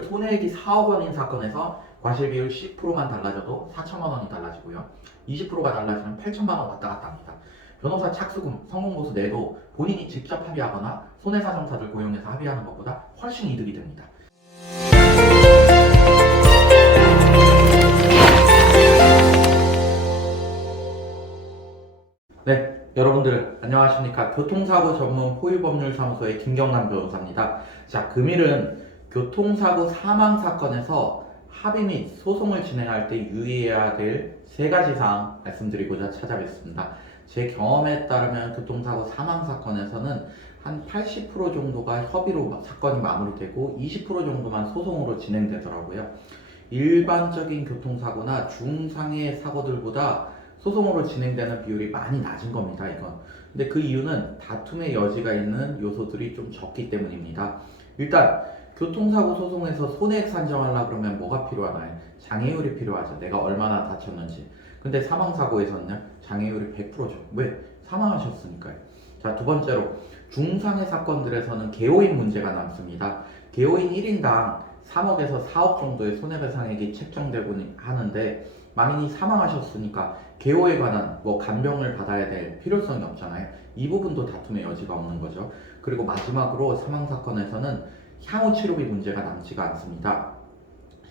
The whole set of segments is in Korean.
여러분들 손해액이 4억 원인 사건에서 과실비율 10%만 달라져도 4천만 원이 달라지고요. 20%가 달라지면 8천만 원 왔다 갔다 합니다. 변호사 착수금, 성공보수 내도 본인이 직접 합의하거나 손해사정사들 고용해서 합의하는 것보다 훨씬 이득이 됩니다. 네, 여러분들 안녕하십니까. 교통사고 전문 호유법률사무소의 김경남 변호사입니다. 자, 금일은 교통사고 사망사건에서 합의 및 소송을 진행할 때 유의해야 될 세 가지 사항 말씀드리고자 찾아뵙습니다. 제 경험에 따르면 교통사고 사망사건에서는 한 80% 정도가 협의로 사건이 마무리되고 20% 정도만 소송으로 진행되더라고요. 일반적인 교통사고나 중상해 사고들보다 소송으로 진행되는 비율이 많이 낮은 겁니다, 이건. 근데 그 이유는 다툼의 여지가 있는 요소들이 좀 적기 때문입니다. 일단 교통사고 소송에서 손해액 산정하려고 그러면 뭐가 필요하나요? 장애율이 필요하죠. 내가 얼마나 다쳤는지. 근데 사망사고에서는요, 장애율이 100%죠. 왜? 사망하셨으니까요. 자, 두 번째로 중상해 사건들에서는 개호인 문제가 남습니다. 개호인 1인당 3억에서 4억 정도의 손해배상액이 책정되고 하는데 만인이 사망하셨으니까 개호에 관한 간병을 받아야 될 필요성이 없잖아요. 이 부분도 다툼의 여지가 없는 거죠. 그리고 마지막으로 사망사건에서는 향후 치료비 문제가 남지가 않습니다.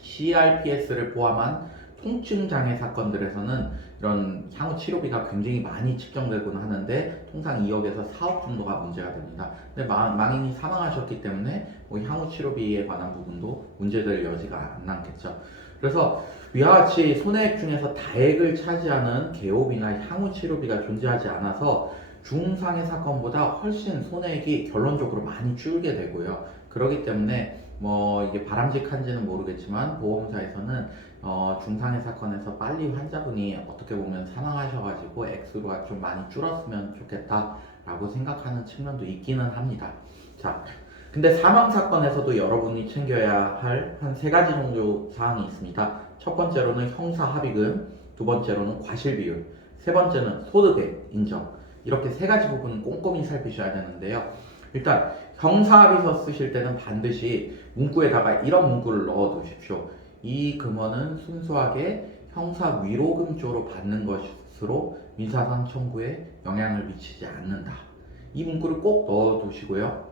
CRPS를 포함한 통증장애 사건들에서는 이런 향후 치료비가 굉장히 많이 측정되곤 하는데 통상 2억에서 4억 정도가 문제가 됩니다. 근데 망인이 사망하셨기 때문에 향후 치료비에 관한 부분도 문제될 여지가 안 남겠죠. 그래서 위와 같이 손해액 중에서 다액을 차지하는 개호비나 향후 치료비가 존재하지 않아서 중상해 사건보다 훨씬 손해액이 결론적으로 많이 줄게 되고요. 그렇기 때문에 이게 바람직한지는 모르겠지만 보험사에서는 중상해 사건에서 빨리 환자분이 어떻게 보면 사망하셔가지고 액수가 좀 많이 줄었으면 좋겠다라고 생각하는 측면도 있기는 합니다. 자, 근데 사망 사건에서도 여러분이 챙겨야 할 한 세 가지 정도 사항이 있습니다. 첫 번째로는 형사 합의금, 두 번째로는 과실 비율, 세 번째는 소득의 인정. 이렇게 세 가지 부분 꼼꼼히 살피셔야 되는데요. 일단 형사합의서 쓰실 때는 반드시 문구에다가 이런 문구를 넣어 두십시오. 이 금원은 순수하게 형사 위로금 쪽으로 받는 것으로 민사상 청구에 영향을 미치지 않는다. 이 문구를 꼭 넣어 두시고요.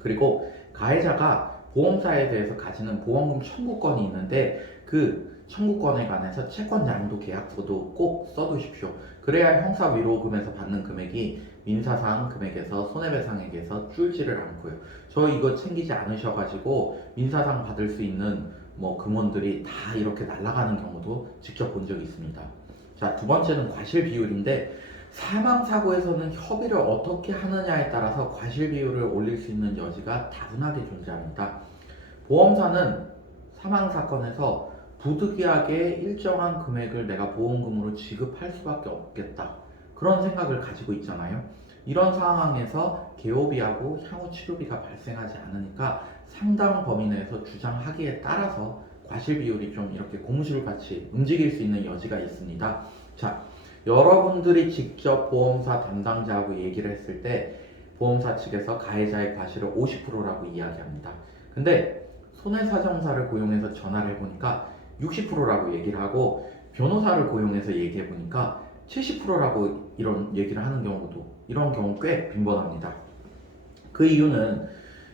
그리고 가해자가 보험사에 대해서 가지는 보험금 청구권이 있는데 그 청구권에 관해서 채권 양도 계약서도 꼭 써두십시오. 그래야 형사 위로금에서 받는 금액이 민사상 금액에서 손해배상액에서 줄지를 않고요. 저 이거 챙기지 않으셔가지고 민사상 받을 수 있는 금원들이 다 이렇게 날아가는 경우도 직접 본 적이 있습니다. 자, 두 번째는 과실 비율인데 사망사고에서는 협의를 어떻게 하느냐에 따라서 과실 비율을 올릴 수 있는 여지가 다분하게 존재합니다. 보험사는 사망사건에서 부득이하게 일정한 금액을 내가 보험금으로 지급할 수밖에 없겠다. 그런 생각을 가지고 있잖아요. 이런 상황에서 개호비하고 향후 치료비가 발생하지 않으니까 상당 범위 내에서 주장하기에 따라서 과실 비율이 좀 이렇게 고무줄같이 움직일 수 있는 여지가 있습니다. 자, 여러분들이 직접 보험사 담당자하고 얘기를 했을 때 보험사 측에서 가해자의 과실을 50%라고 이야기합니다. 근데 손해사정사를 고용해서 전화를 해보니까 60%라고 얘기를 하고 변호사를 고용해서 얘기해보니까 70%라고 이런 얘기를 하는 경우도 이런 경우 꽤 빈번합니다. 그 이유는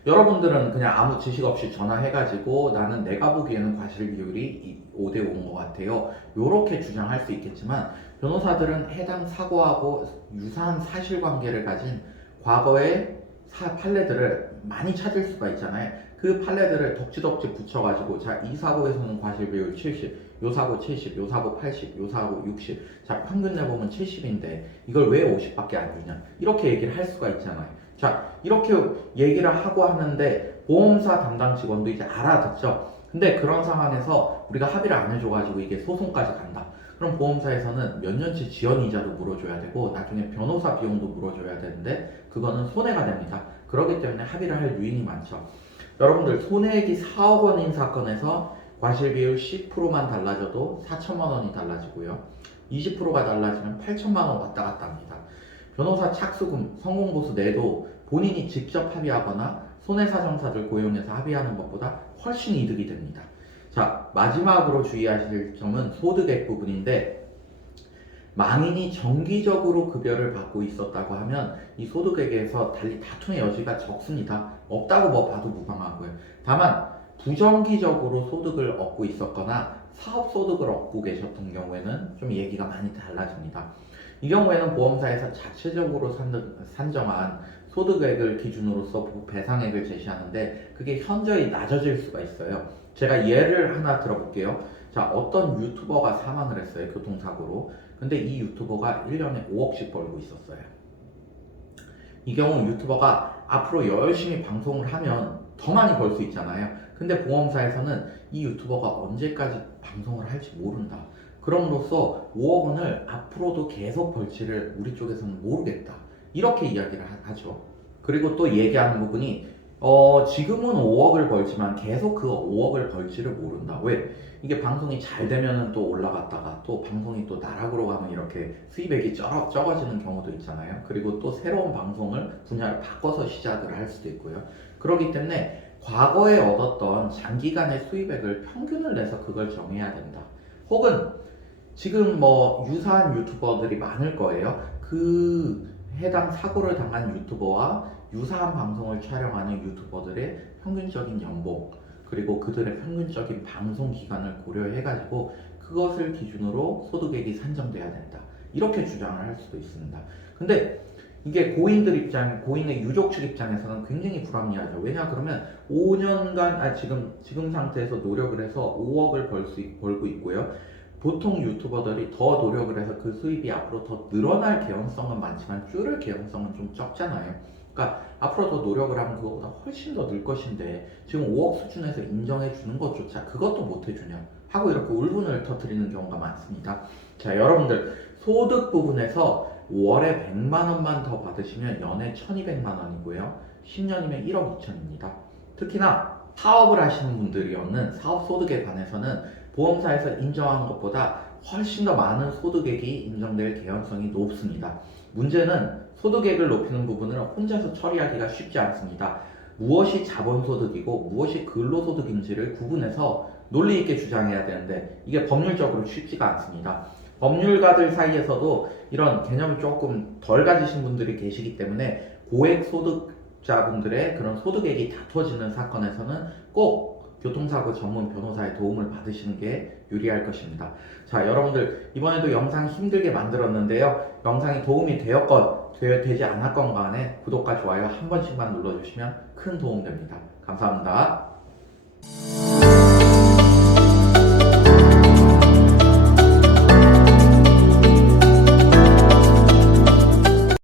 여러분들은 그냥 아무 지식 없이 전화해가지고 나는 내가 보기에는 과실 비율이 5대5인 것 같아요. 이렇게 주장할 수 있겠지만 변호사들은 해당 사고하고 유사한 사실관계를 가진 과거의 판례들을 많이 찾을 수가 있잖아요. 그 판례들을 덕지덕지 붙여가지고 자, 이 사고에서는 과실 비율 70, 요 사고 70, 요 사고 80, 요 사고 60. 자, 평균 내보면 70인데 이걸 왜 50밖에 안 주냐? 이렇게 얘기를 할 수가 있잖아요. 자, 이렇게 얘기를 하고 하는데 보험사 담당 직원도 이제 알아듣죠. 근데 그런 상황에서 우리가 합의를 안 해줘가지고 이게 소송까지 간다. 그럼 보험사에서는 몇 년치 지연이자도 물어줘야 되고 나중에 변호사 비용도 물어줘야 되는데 그거는 손해가 됩니다. 그렇기 때문에 합의를 할 요인이 많죠. 여러분들 손해액이 4억 원인 사건에서 과실비율 10%만 달라져도 4천만 원이 달라지고요. 20%가 달라지면 8천만 원 왔다 갔다 합니다. 변호사 착수금, 성공보수 내도 본인이 직접 합의하거나 손해사정사들 고용해서 합의하는 것보다 훨씬 이득이 됩니다. 자, 마지막으로 주의하실 점은 소득액 부분인데, 망인이 정기적으로 급여를 받고 있었다고 하면 이 소득액에서 달리 다툼의 여지가 적습니다. 없다고 뭐 봐도 무방하고요. 다만 부정기적으로 소득을 얻고 있었거나 사업 소득을 얻고 계셨던 경우에는 좀 얘기가 많이 달라집니다. 이 경우에는 보험사에서 자체적으로 산정한 소득액을 기준으로서 배상액을 제시하는데, 그게 현저히 낮아질 수가 있어요. 제가 예를 하나 들어볼게요. 자, 어떤 유튜버가 사망을 했어요, 교통사고로. 근데 이 유튜버가 1년에 5억씩 벌고 있었어요. 이 경우 유튜버가 앞으로 열심히 방송을 하면 더 많이 벌 수 있잖아요. 근데 보험사에서는 이 유튜버가 언제까지 방송을 할지 모른다. 그럼으로써 5억 원을 앞으로도 계속 벌지를 우리 쪽에서는 모르겠다. 이렇게 이야기를 하죠. 그리고 또 얘기하는 부분이 지금은 5억을 벌지만 계속 그 5억을 벌지를 모른다. 왜? 이게 방송이 잘 되면은 또 올라갔다가 또 방송이 또 나락으로 가면 이렇게 수입액이 적어지는 경우도 있잖아요. 그리고 또 새로운 방송을 분야를 바꿔서 시작을 할 수도 있고요. 그렇기 때문에 과거에 얻었던 장기간의 수입액을 평균을 내서 그걸 정해야 된다. 혹은 지금 뭐 유사한 유튜버들이 많을 거예요. 그 해당 사고를 당한 유튜버와 유사한 방송을 촬영하는 유튜버들의 평균적인 연봉, 그리고 그들의 평균적인 방송 기간을 고려해가지고 그것을 기준으로 소득액이 산정돼야 된다. 이렇게 주장을 할 수도 있습니다. 근데 이게 고인의 유족 측 입장에서는 굉장히 불합리하죠. 왜냐 그러면 5년간, 지금 상태에서 노력을 해서 5억을 벌고 있고요. 보통 유튜버들이 더 노력을 해서 그 수입이 앞으로 더 늘어날 개연성은 많지만 줄을 개연성은 좀 적잖아요. 그러니까 앞으로 더 노력을 하면 그거보다 훨씬 더 늘 것인데 지금 5억 수준에서 인정해 주는 것조차 그것도 못 해주냐 하고 이렇게 울분을 터뜨리는 경우가 많습니다. 자, 여러분들 소득 부분에서 월에 100만 원만 더 받으시면 연에 1200만 원이고요. 10년이면 1억 2천입니다. 특히나 사업을 하시는 분들이었는 사업 소득에 관해서는 보험사에서 인정한 것보다 훨씬 더 많은 소득액이 인정될 개연성이 높습니다. 문제는 소득액을 높이는 부분을 혼자서 처리하기가 쉽지 않습니다. 무엇이 자본소득이고 무엇이 근로소득인지를 구분해서 논리 있게 주장해야 되는데 이게 법률적으로 쉽지가 않습니다. 법률가들 사이에서도 이런 개념을 조금 덜 가지신 분들이 계시기 때문에 고액 소득자분들의 그런 소득액이 다투어지는 사건에서는 꼭 교통사고 전문 변호사의 도움을 받으시는 게 유리할 것입니다. 자, 여러분들 이번에도 영상 힘들게 만들었는데요. 영상이 도움이 되지 않았건 간에 구독과 좋아요 한 번씩만 눌러주시면 큰 도움 됩니다. 감사합니다.